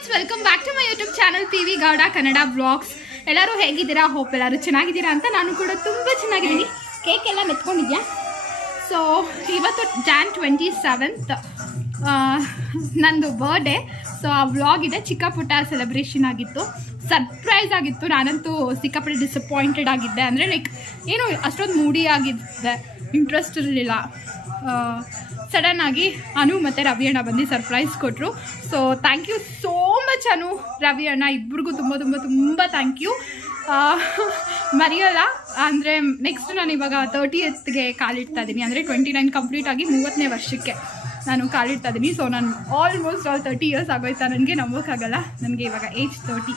Friends, welcome back to my YouTube channel PV Gowda Kannada blogs. ಎಲ್ಲರೂ ಹೇಗಿದ್ದೀರಾ? Hope ಎಲ್ಲರೂ ಚೆನ್ನಾಗಿದ್ದೀರಾ ಅಂತ. ನಾನು ಕೂಡ ತುಂಬ ಚೆನ್ನಾಗಿದ್ದೀನಿ. ಕೇಕ್ ಎಲ್ಲ ಮೆತ್ಕೊಂಡಿದ್ಯಾ? ಸೊ ಇವತ್ತು Jan 27th ನಂದು ಬರ್ಡೇ. ಸೊ ಆ ವ್ಲಾಗ್ ಇದೆ, ಚಿಕ್ಕ ಪುಟ್ಟ ಸೆಲೆಬ್ರೇಷನ್ ಆಗಿತ್ತು, ಸರ್ಪ್ರೈಸ್ ಆಗಿತ್ತು. ನಾನಂತೂ ಸಿಕ್ಕಾಪಟ್ಟೆ ಡಿಸಪಾಯಿಂಟೆಡ್ ಆಗಿದ್ದೆ. ಅಂದರೆ ಲೈಕ್ ಏನು ಅಷ್ಟೊಂದು ಮೂಡಿ ಆಗಿದ್ದೆ, ಇಂಟ್ರೆಸ್ಟ್ ಇರಲಿಲ್ಲ. ಸಡನ್ ಆಗಿ ಅನು ಮತ್ತು ರವಿ ಅಣ್ಣ ಬಂದು ಸರ್ಪ್ರೈಸ್ ಕೊಟ್ಟರು. So thank you so much Anu, Ravi ಅಣ್ಣ ಇಬ್ಬರಿಗೂ ತುಂಬ ತುಂಬ ತುಂಬ ಥ್ಯಾಂಕ್ ಯು. ಮರೆಯಲ್ಲ. ಅಂದರೆ ನೆಕ್ಸ್ಟ್ ನಾನು ಇವಾಗ 30th ಕಾಲಿಡ್ತಾ ಇದ್ದೀನಿ. ಅಂದರೆ 29 ಕಂಪ್ಲೀಟ್ ಆಗಿ 30ನೇ ವರ್ಷಕ್ಕೆ ನಾನು ಕಾಲಿಡ್ತಾ ಇದ್ದೀನಿ. ಸೊ ನಾನು ಆಲ್ಮೋಸ್ಟ್ 30 ಇಯರ್ಸ್ ಆಗೋಯ್ತಾ. ನನಗೆ ನಂಬೋಕ್ಕಾಗಲ್ಲ, ನನಗೆ ಇವಾಗ ಏಜ್ 30.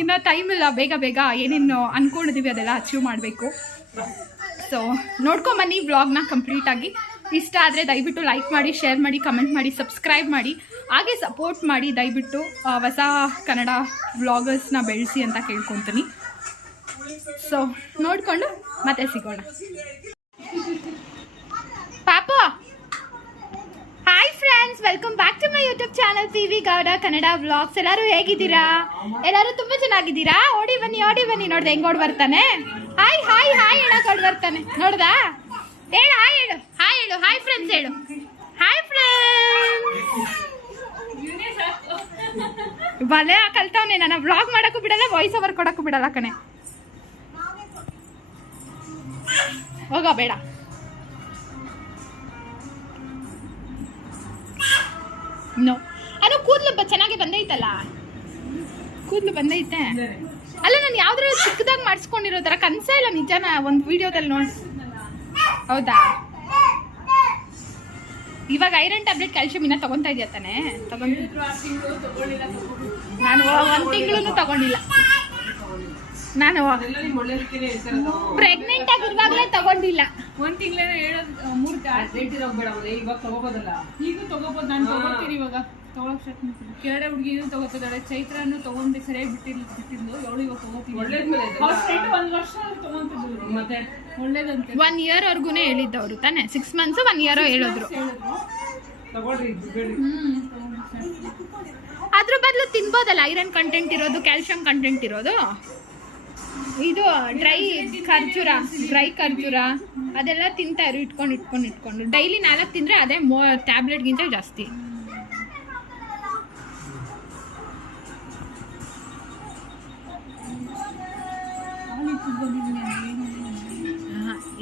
ಇನ್ನು ಟೈಮ್ ಇಲ್ಲ, ಬೇಗ ಬೇಗ ಏನೇನು ಅಂದ್ಕೊಂಡಿದ್ದೀವಿ ಅದೆಲ್ಲ ಅಚೀವ್ ಮಾಡಬೇಕು. ಸೊ ನೋಡ್ಕೊಂಬನ್ನಿ ವ್ಲಾಗ್ನ ಕಂಪ್ಲೀಟಾಗಿ. ಇಷ್ಟ ಆದರೆ ದಯವಿಟ್ಟು ಲೈಕ್ ಮಾಡಿ, ಶೇರ್ ಮಾಡಿ, ಕಮೆಂಟ್ ಮಾಡಿ, ಸಬ್ಸ್ಕ್ರೈಬ್ ಮಾಡಿ, ಹಾಗೆ ಸಪೋರ್ಟ್ ಮಾಡಿ. ದಯವಿಟ್ಟು ಹೊಸ ಕನ್ನಡ ವ್ಲಾಗರ್ಸ್ನ ಬೆಳೆಸಿ ಅಂತ ಕೇಳ್ಕೊತೀನಿ. ಸೊ ನೋಡಿಕೊಂಡು ಮತ್ತೆ ಸಿಗೋಣ. ಪಾಪು hi friends, welcome back to my YouTube channel PV Gowda Kannada blogs. ಎಲ್ಲರೂ ಹೇಗಿದ್ದೀರಾ? ಎಲ್ಲರೂ ತುಂಬ ಚೆನ್ನಾಗಿದ್ದೀರಾ? ಓಡಿ ಬನ್ನಿ, ಓಡಿ ಬನ್ನಿ. ನೋಡ್ದೆ ಹೆಂಗೆ ಓಡಿ ಬರ್ತಾನೆ. ಹಾಯ್ ಹಾಯ್ ಹಾಯ್ ಹೇಳಕ್ಕೆ ಓಡಿ ಬರ್ತಾನೆ. ನೋಡ್ದಾ? ಹೇಳು ಹಾಯ್, ಹೇಳು ಹಾಯ್, ಹೇಳು ಹಾಯ್ ಫ್ರೆಂಡ್ಸ್, ಹೇಳು ಹಾಯ್ ಫ್ರೆಂಡ್ಸ್. ಬಲೆ ಕಲ್ತವನೆ. ನನ್ನ ವ್ಲಾಗ್ ಮಾಡೋಕ್ಕೂ ಬಿಡಲ್ಲ, ವಾಯ್ಸ್ ಓವರ್ ಕೊಡೋಕ್ಕೂ ಬಿಡಲ್ಲ ಕಣೆ. ಹೋಗ ಬೇಡ. ನೋ ಅದು ಕೂದಲು ಚೆನ್ನಾಗಿ ಬಂದೈತಲ್ಲ, ಕೂದಲು ಬಂದೈತೆ ಅಲ್ಲ. ನಾನು ಯಾವ್ದಾದ್ರು ಚಿಕ್ಕದಾಗಿ ಮಾಡಿಸ್ಕೊಂಡಿರೋ ಥರ ಕನಸೇ ಇಲ್ಲ. ನಿಜಾನ ಒಂದು ವಿಡಿಯೋದಲ್ಲಿ ನೋಡಿ. ಹೌದಾ? ಇವಾಗ ಐರನ್ ಟ್ಯಾಬ್ಲೆಟ್, ಕ್ಯಾಲ್ಸಿಯಂ ಇನ್ನ ತಗೊಂತಾ ಇದೆಯಾ ತಾನೆ? ನಾನು 1 ತಿಂಗಳು ತಗೊಂಡಿಲ್ಲ. ನಾನು ಪ್ರೆಗ್ನೆಂಟ್ ಆಗಿರುವಾಗಲೇ ತಗೊಂಡಿಲ್ಲ. 1 ತಿಂಗಳೇ ಹೇಳೋದು 3 ಡೇಟ್ ಇರೋಬೇಡ. ಇವಾಗ ತಗೋಬೋದಲ್ಲ, ಈಗ ತಗೋಬೋದು. ನಾನು ತಗೋತೀನಿ ಇವಾಗ, ತಗೊಳಕ್ ಸ್ಟಾರ್ಟ್ ಮಾಡ್ತೀನಿ. ಕೆರಡೆ ಹುಡುಗಿನೂ ತಗೋತಿದ್ದಾಳೆ, ಚೈತ್ರನು ತಗೊಂಡು ಸರಿಯಾಗಿ ಬಿಟ್ಟಿದ್ಲು. ಅವಳು ಇವಾಗ ತಗೋತೀನಿ. 1 ವರ್ಷ ತಗೊಂತಿದ್ರು, ಮತ್ತೆ ಒಳ್ಳೇದಂತೆ. 1 ಇಯರ್ ವರ್ಗು ಹೇಳಿದ್ದವರು ತಾನೆ. 6 ಮಂತ್ಸ್ 1 ಇಯರ್ ಹೇಳಿದ್ರು. ತಗೊಳ್ರಿ. ಅದ್ರ ಬದಲು ತಿನ್ಬೋದಲ್ಲ, ಐರನ್ ಕಂಟೆಂಟ್ ಇರೋದು, ಕ್ಯಾಲ್ಸಿಯಂ ಕಂಟೆಂಟ್ ಇರೋದು. ಇದು ಡ್ರೈ ಖರ್ಜೂರ ಅದೆಲ್ಲ ತಿಂತಾರು. ಇಟ್ಕೊಂಡು ಡೈಲಿ 4 ತಿಂದರೆ ಅದೇ ಟ್ಯಾಬ್ಲೆಟ್ಗಿಂತ ಜಾಸ್ತಿ.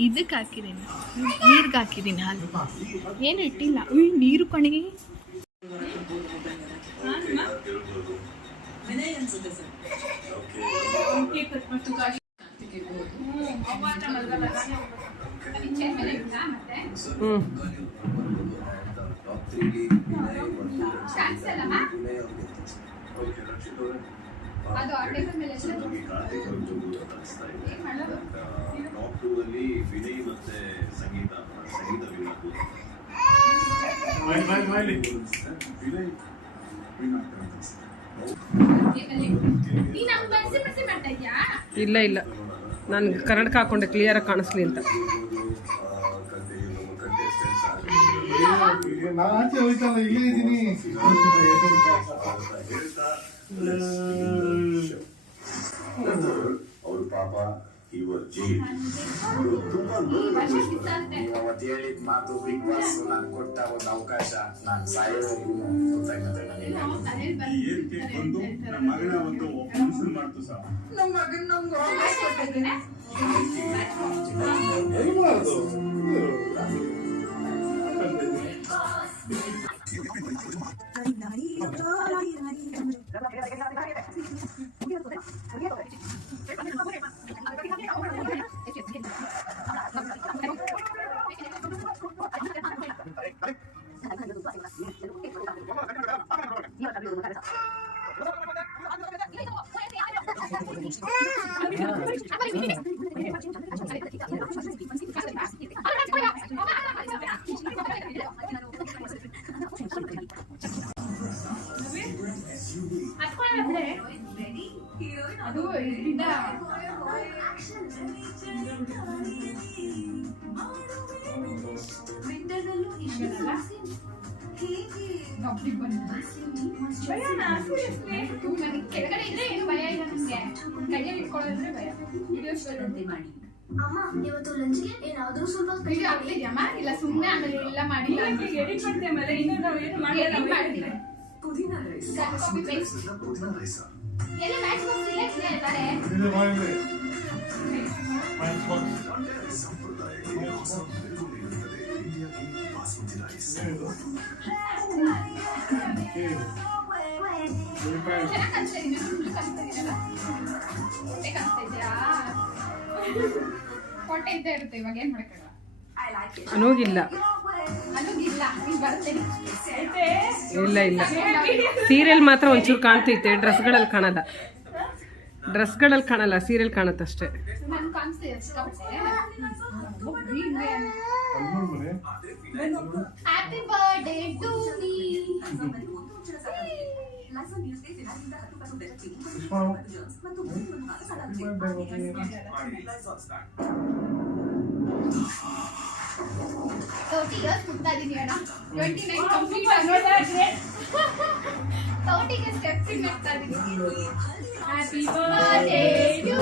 ಇದಕ್ಕೆ ಹಾಕಿದ್ದೀನಿ, ನೀರ್ಗೆ ಹಾಕಿದ್ದೀನಿ ಹಾಲು. ಏನು ಇಟ್ಟಿಲ್ಲ. ನೀರು ಕಣಿಗೆ ಅದು ವಿನಯ್ ಮತ್ತೆ ಸಂಗೀತ ಇಲ್ಲ ಇಲ್ಲ, ನಾನು ಕನ್ನಡಕ ಹಾಕೊಂಡೆ ಕ್ಲಿಯರ್ ಆಗಿ ಕಾಣಿಸ್ಲಿ ಅಂತ. ಅವರು ಪಾಪ ಇವರು ಅವತ್ತು ಹೇಳಿದ ಮಾತು ಬಿಗ್ ಬಾಸ್ ನಾನು ಕೊಟ್ಟ ಒಂದು ಅವಕಾಶ, ನಾನು ಸಾಯೋವರೆಗೂ ಕೃತಜ್ಞತೆ. ಬಂದು ನಮ್ಮ ಮಗನ ಒಂದು ಮನಸ್ಸು ಮಾಡ್ತು ಸರ್. ನಮ್ಮ ಮಗನ ನಮ್ಗೆ ಅದು ಒಬ್ರಿಗೆ ಬಂದು ನನಗೆ ಕೆಳಗಡೆ ಇದ್ರೆ ಏನು ಭಯ ಇಲ್ಲ ನನಗೆ ಕೈಯಲ್ಲಿ ಇಟ್ಕೊಳ್ಳೋದ್ರೆ ಭಯ. ವಿಡಿಯೋಸ್ ಮಾಡಿ ಅಮ್ಮ ಇವತ್ತು ಲಂಚ್ಗೆ ಏನಾದರೂ ಸ್ವಲ್ಪ ವಿಡಿಯೋ ಆಗ್ತಿದ್ಯಮ್ಮ? ಇಲ್ಲ ಸುಮ್ಮನೆ ಆಮೇಲೆ ಎಲ್ಲ ಮಾಡಿಲ್ಲ ಎಡಿಟ್ ಮಾಡ್ತೀವಿ ಆಮೇಲೆ ಇನ್ನೂ ನಾವು ಏನು ಮಾಡಿಲ್ಲ. ಪುದೀನ ರೈಸ್ ಕಾಪಿ ಪೇಸ್ಟ್ ಎಲ್ಲ ಮ್ಯಾಚ್ ಬಾಕ್ಸ್ ಇಲ್ಲ ಇದೆ ಇದ್ದಾರೆ. ಚೆನ್ನಾಗಿ ಕಾಣಿಸ್ತಾ ಇದೀನಿ, ಸುಳ್ಳು ಕಾಣಿಸ್ತಾ ಇದೆಯಲ್ಲ, ಹೊಟ್ಟೆ ಕಾಣಿಸ್ತಾ ಇದೆಯಾ? ಹೊಟ್ಟೆ ಇದ್ದೇ ಇರುತ್ತೆ, ಇವಾಗ ಏನ್ ಮಾಡಕ್ಕಾಗಲ್ಲ. ಅನೋಗಿಲ್ಲ ಅನ್ನೋದಿಲ್ಲ, ನೀನ್ ಬರುತ್ತೆ ಇಲ್ಲ ಇಲ್ಲ ಸೀರಿಯಲ್ ಮಾತ್ರ ಒಂಚೂರು ಕಾಣ್ತೈತೆ, ಡ್ರೆಸ್ಗಳಲ್ಲಿ ಕಾಣಲ್ಲ. ಡ್ರೆಸ್ಗಳಲ್ಲಿ ಕಾಣಲ್ಲ, ಸೀರಿಯಲ್ ಕಾಣತ್ತಷ್ಟೇ. ನನ್ ಕಾಣಿಸ್ತಿದೆ ಸಿಕ್ಕಾಪಟ್ಟೆ. Happy birthday to me. Thirty years ಮುಗ್ತಾ ಇದೀನಿ ಅಣ್ಣ. 29 ಕಂಪ್ಲೀಟ್ ಆಗಿದೆ. 30ಗೆ ಸ್ಟೆಪ್ ಇನ್ ಮಾಡ್ತಾ ಇದೀನಿ. Happy birthday to you.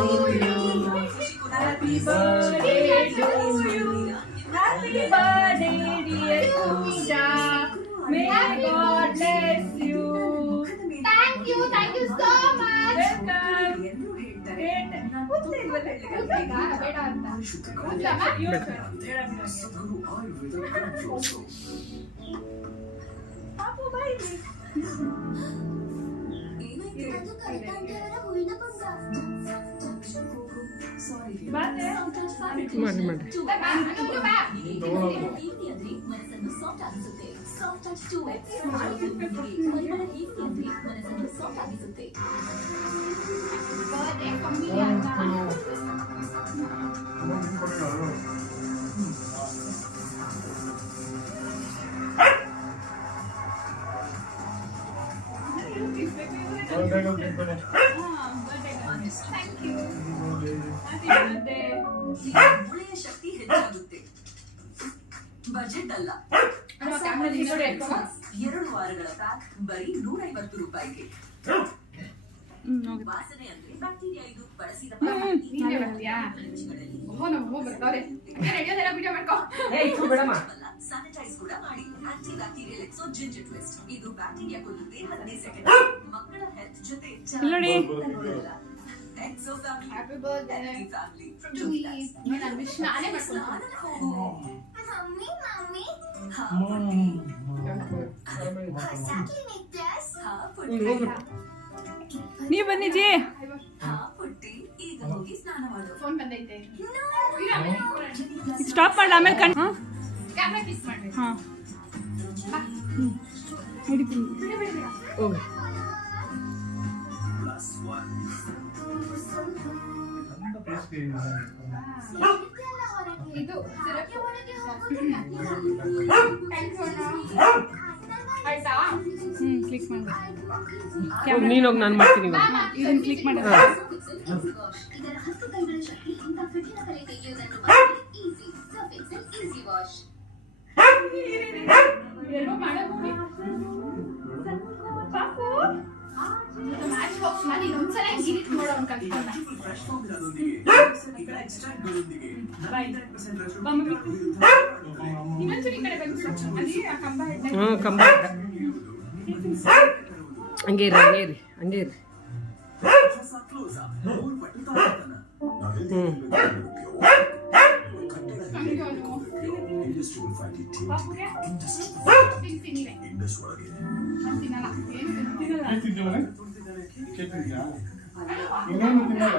Happy birthday to you. Happy birthday dear Pooja. May God bless you. Thank you so much. Welcome. ಕೂತ್ಬೇಕಾ? ಬೇಡ ಅಂತ. ಕೂತ್ಲಮ್ಮ? ಪಾಪು ಬಾಯ್. ಬಾತೆ. ಮಾಡಿ ಮಾಡಿ ಅನ್ನೋದು ಬಾ. ಮನಸ್ಸನ್ನು ಸಾಫ್ಟ್ ಆಗಿಸುತ್ತೆ. ಸಾಫ್ಟ್ ಟಚ್ 2x ಮೈಗಳ ಹೀಗೆ ಮನಸ್ಸನ್ನು ಸಾಫ್ಟ್ ಆಗಿಸುತ್ತೆ. ಬರ್ಡೇ ಕಮ್ಮಿ ಅಂತ. Thank you. Happy birthday. ಮೂಳೆಯ ಶಕ್ತಿ ಹೆಚ್ಚಾಗುತ್ತೆ. ಬಜೆಟ್ ಅಲ್ಲ. ಅಣ್ಣ ಕ್ಯಾಮೆರಾ ಈ ಕಡೆ ಇಟ್ಕೋ. 2 ವಾರಗಳ ಪ್ಯಾಕ್ ಬರೀ 150 ರೂಪಾಯಿಗೆ. ವಾಸನೆ ಅಂದ್ರೆ ಬ್ಯಾಕ್ಟೀರಿಯಾ ಇದು. ಬಳಸಿದ ನೀನೇ ಬರ್ತೀಯಾ? ಓ ನಮ್ಮ ಬರ್ತಾರೆ. ರೇಡಿಯೋದೆಲ್ಲ ವಿಡಿಯೋ ಮಾಡ್ಕೋ. ಸ್ಯಾನಿಟೈಸ್ ಕೂಡ ಮಾಡಿ. Antibacterial Exo ginger twist. ಇದು ಬ್ಯಾಕ್ಟೀರಿಯಾ ಕೊಲ್ಲುತ್ತೆ 15 ಸೆಕೆಂಡ್. ಮಕ್ಕಳ ಹೆಲ್ತ್ ಜೊತೆ Exo family. Happy birthday family to me. ನಾನು ವಿಶ್ ನಾನೇ ಮಾಡ್ತೀನಿ. ಮಮ್ಮಿ ಮಮ್ಮಿ ನೀವು ಬನ್ನಿ ಜಿ. ಪುಟ್ಟಿ ಈಗ ಹೋಗಿ ಸ್ನಾನ ಮಾಡು. ಫೋನ್ ಬಂದೈತೆ. ಸ್ಟಾಪ್ ಮಾಡಿ ಆಮೇಲೆ ಕ್ಯಾಮೆರಾ ಕ್ಲಿಕ್ ಮಾಡಿ. ಹಾ ಇದು ಆಯ್ತಾ? ಕ್ಲಿಕ್ ಮಾಡಿ. ನೀನೋಗಿ ನಾನು ಮಾಡ್ತೀನಿ ಇವಾಗ. ಇದನ್ನ ಕ್ಲಿಕ್ ಮಾಡಿ. ಇದರ 10 ಕೈಗಳ ಶಕ್ತಿ ಇಂಥ ಕಠಿಣ ಕಲೆ ತೆಗೆಯುವುದನ್ನು ಮಾಡಿ. Easy Surf Excel easy wash. ಎರಡು ಮಾಡಬಹುದು. ಪಾಪು ಮ್ಯಾಚ್ ಬಾಕ್ಸ್ ಮಾಡಿ ಒಂದ್ಸಲ ಗಿರಿಟ್ ಮಾಡೋನ್ ಕಲ್ತ್ಕೊಂಡ. ಇನ್ನೊಂದ್ಸರಿ ಈ ಕಡೆ ಬಂದ್ಬಿಡು. ಅಲ್ಲಿ ಆ ಕಂಬ ಇದೆ. ಕಂಬ ಹಂಗೆ ಇರಿ ಹಂಗೆ ಇರಿ ಹಂಗೆ ಇರಿ. ಪಾಪುಗೆ ತಿಂತೀನಿ ತಿನ್ನಲ್ಲ. ಏನು ತಿನ್ನಲ್ಲ.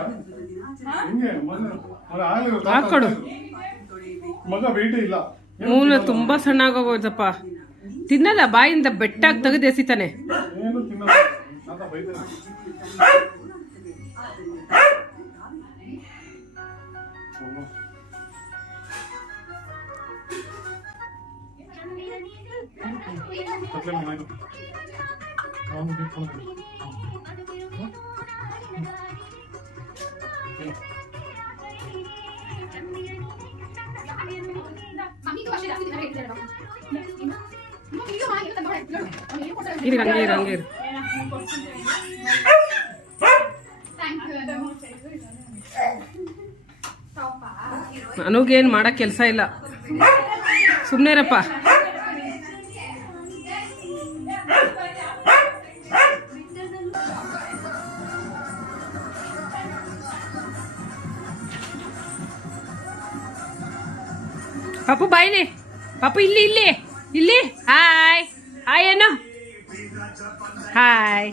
ಹಾಕೊಡು. ಮಗ ವೇಟ್ ಇಲ್ಲ. ಮೂಲ ತುಂಬಾ ಸಣ್ಣಾಗೋಗೋದಪ್ಪ. ತಿನ್ನಲ್ಲ, ಬಾಯಿಂದ ಬೆಟ್ಟಾಗಿ ತೆಗೆದು ಎಸಿತಾನೆ. ಏನು ತಿನ್ನಲ್ಲ. ಆತ ಬೈತಾನೆ. ಮಮ್ಮಿಗೆ ವರ್ಷ ಜಾಸ್ತಿ ದಿನ ಹೇಳ್ತಿದ್ದಾರೆ. ಇನ್ನು ವಿಡಿಯೋ ಮಾಡಿ ಅಂತ ನೋಡಿ. ಇರು ಹಂಗೆ ಇರು ಹಂಗೆ ಇರು. ನನಗೇನು ಮಾಡೋಕ್ಕೆ ಕೆಲಸ ಇಲ್ಲ, ಸುಮ್ಮನೆ ಇರಪ್ಪ. ಪಾಪು ಬಾಯ್ಲಿ, ಪಾಪು ಇಲ್ಲಿ ಇಲ್ಲಿ ಇಲ್ಲಿ. ಹಾಯ್ ಹಾಯ್ ಏನು ಹಾಯ್.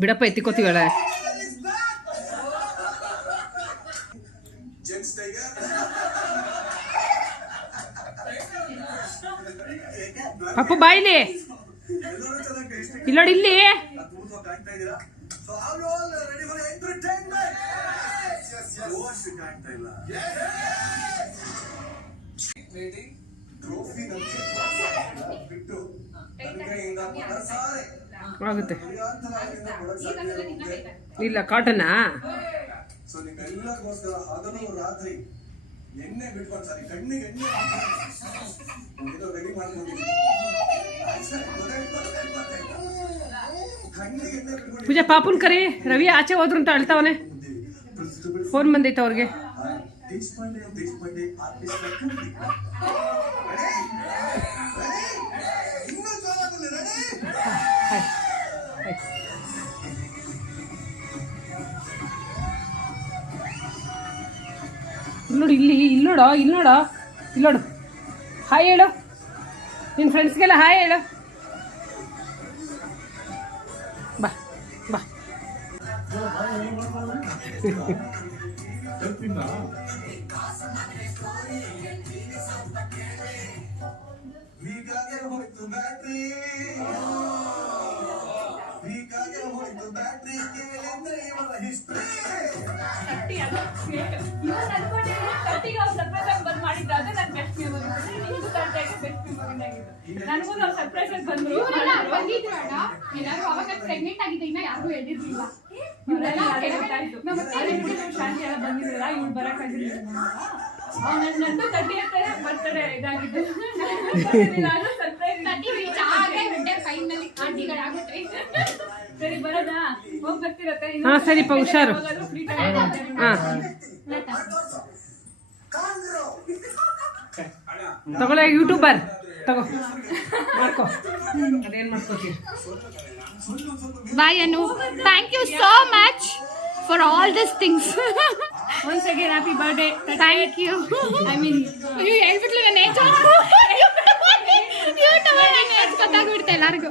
ಬಿಡಪ್ಪ ಎತ್ತಿಕೋತೀವಲ್ಲ. ಪಾಪು ಬಾಯ್ಲಿ, ಇಲ್ಲೋಡಿ ಇಲ್ಲಿ. ಆಗುತ್ತೆ ಇಲ್ಲ ಕಾಟನಾ. ಸೊ ನಿಮ್ಮೆಲ್ಲರಿಗೋಸ್ಕರ ಹಗಲು ರಾತ್ರಿ ಎಣ್ಣೆ ಬಿಟ್ಕೊಂಡು ಸಾರಿ ಕಣ್ಣಿಗೆ ಎಣ್ಣೆ ಇದು ರೆಡಿ ಮಾಡ್ಕೊಂಡಿದ್ದೀನಿ. ಕಣ್ಣಿಗೆ ಎಣ್ಣೆ ಬಿಟ್ಕೊಂಡು ಪೂಜಾ ಪಾಪುನ್ ಕರಿ. ರವಿ ಆಚೆ ಹೋದ್ರು ಅಂತ ಅಳ್ತಾವನೆ, ಫೋನ್ ಬಂದೈತೆ ಅವ್ರಿಗೆ. ದೇಶಪಾಂಡೆ ಆರ್ಟಿಸ್ಟ್ ಇನ್ನೂ ಜೋರಾಗಲ್ಲ ರೆಡಿ. ಇಲ್ಲೋಡು ಇಲ್ಲಿ, ಇಲ್ಲೋಡು ಇಲ್ಲೋಡು ಇಲ್ಲೋಡು. ಹಾಯ್ ಹೇಳು ನಿನ್ನ ಫ್ರೆಂಡ್ಸ್ಗೆಲ್ಲ, ಹಾಯ್ ಹೇಳು. ಬಾ ಬಾ. ಹೀಗಾಗಿ ಹೋಯ್ತು ಬ್ಯಾಟ್ರಿ, ಹೀಗಾಗಿ ಹೋಯ್ತು ಬ್ಯಾಟ್ರಿ, ಕೇಳಿದ್ರೆ ಇವರ ಹಿಸ್ಟ್ರಿ. ಪ್ರೆಗ್ನೆಂಟ್ ಆಗಿದೆ, ಇನ್ನ ಯಾರು ಹೇಳಿರ್ಲಿಲ್ಲ. ಶಾಂತಿ ಎಲ್ಲ ಬಂದಿರಲ್ಲ, ಇವ್ರು ಬರಕ್ಕಾಗಿರ್ಲಿಲ್ಲ. ನಂದು 30th ಬರ್ತಡೇ ಇದಾಗಿದ್ದು. ಸರಿ ಬರೋದಾ, ಹೋಗಿ ಬರ್ತಿರತ್ತೆ. ಹಾ ಸರಿಪ್ಪ, ಹುಷಾರು. ಹಾ ತಗೊಳ್ಳ ಯೂಟ್ಯೂಬರ್ ತಗೋ, ಮಾಡ್ಕೋ. ಅದೇನು ಮಾಡ್ಕೋತೀವಿ. Bye Anu, thank you so much for all this things. Once again happy birthday. Thank you. I mean ನೀವು ಹೇಳ್ಬಿಟ್ಲು ನನ್ನ ಏಜ್ ಗೊತ್ತಾಗ್ಬಿಡ್ತಾ ಎಲ್ಲರಿಗೂ.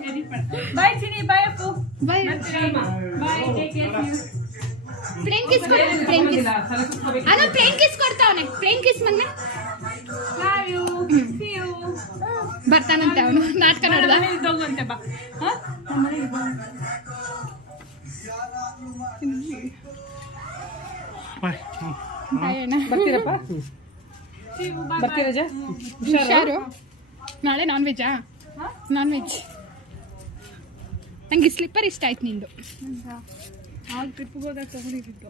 Bye Chini, bye Appu, bye bye, take care. Plain kiss ಕೊಡು, plain kiss. Anu plain kiss ಕೊಡ್ತಾವನೆ, ಪ್ಲೇನ್ ಕಿಸ್ ಮಗ್ನೆ. Love you, see you. ಬರ್ತಾನಂತೆ ಅವನು, ನಾಟಕ ನೋಡ್ದ. ಇದ್ದೋಗಂತೆ ಬಾ. ಹಾ ನಮ್ಮನೆ ಬಾಯ್ ಅಣ್ಣ. ಬರ್ತೀರಪ್ಪ, ಬರ್ತೀರಜ. ಹುಷಾರು. ನಾಳೆ ನಾನ್ ವೆಜ್ಜಾ? Non veg. ನಂಗೆ ಸ್ಲಿಪ್ಪರ್ ಇಷ್ಟ ಆಯ್ತು ನಿಂದು. ಆಗ ಟ್ರಿಪ್ಗೆ ಹೋದಾಗ ತಗೊಂಡಿದ್ದು.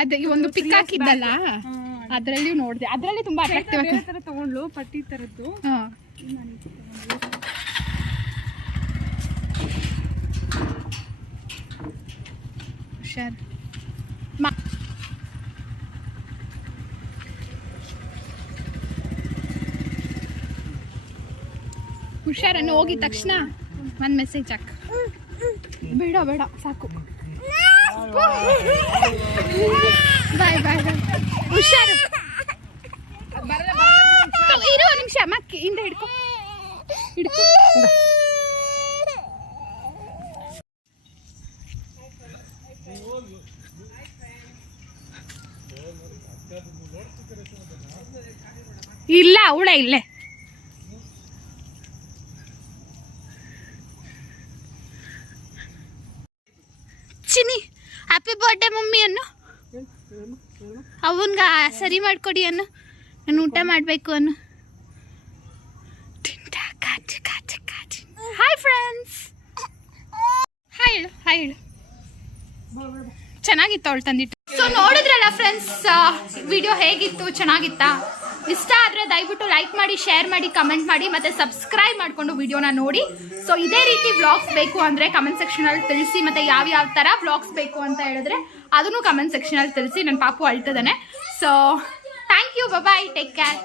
ಅದು ಈ ಒಂದು ಪಿಕ್ ಹಾಕಿದ್ದಲ್ಲ, ಅದರಲ್ಲಿ ನೋಡಿದೆ. ಅದರಲ್ಲಿ ತುಂಬಾ ಅಟ್ರಾಕ್ಟಿವ್ ಬೇರೆ ಥರ ತಗೊಂಡ್ಲು, ಪಟ್ಟಿ ಥರದ್ದು. ಹುಷಾರ್. ಹುಷಾರನ್ನು ಹೋಗಿದ ತಕ್ಷಣ ಒಂದು ಮೆಸೇಜ್ ಹಾಕು. ಬೇಡ ಬೇಡ ಸಾಕು. ಬಾಯ್ ಬಾಯ್ ಬಾಯ್. ಹುಷಾರು. ಇರು ಒಂದು ನಿಮಿಷ, ಮಕ್ಕಿ ಹಿಂದೆ ಹಿಡ್ಕೊ ಹಿಡ್ಕೊ. ಇಲ್ಲ ಅವಳ ಇಲ್ಲೇ. ಚಿನಿ ಹ್ಯಾಪಿ ಬರ್ಡೇ ಮಮ್ಮಿ ಅನ್ನು. ಅವನ್ಗ ಸರಿ ಮಾಡ್ಕೊಡಿ ಅನ್ನು, ನಾನು ಊಟ ಮಾಡಬೇಕು ಅನ್ನು. Hi friends. ಹಾಯ್ ಹೇಳು ಹಾಯ್ ಹೇಳು. ಚೆನ್ನಾಗಿತ್ತು ಅವಳು ತಂದಿಟ್ಟು. ಸೊ ನೋಡಿದ್ರಲ್ಲ ಫ್ರೆಂಡ್ಸ್, ವಿಡಿಯೋ ಹೇಗಿತ್ತು, ಚೆನ್ನಾಗಿತ್ತಾ? ಇಷ್ಟ ಆದರೆ ದಯವಿಟ್ಟು ಲೈಕ್ ಮಾಡಿ, ಶೇರ್ ಮಾಡಿ, ಕಮೆಂಟ್ ಮಾಡಿ, ಮತ್ತು ಸಬ್ಸ್ಕ್ರೈಬ್ ಮಾಡಿಕೊಂಡು ವಿಡಿಯೋನ ನೋಡಿ. ಸೊ ಇದೇ ರೀತಿ ವ್ಲಾಗ್ಸ್ ಬೇಕು ಅಂದರೆ ಕಮೆಂಟ್ ಸೆಕ್ಷನಲ್ಲಿ ತಿಳಿಸಿ, ಮತ್ತು ಯಾವ್ಯಾವ ಥರ ವ್ಲಾಗ್ಸ್ ಬೇಕು ಅಂತ ಹೇಳಿದ್ರೆ ಅದನ್ನು ಕಮೆಂಟ್ ಸೆಕ್ಷನಲ್ಲಿ ತಿಳಿಸಿ. ನನ್ನ ಪಾಪು ಅಳ್ತದಾನೆ. So thank you, bye, take care.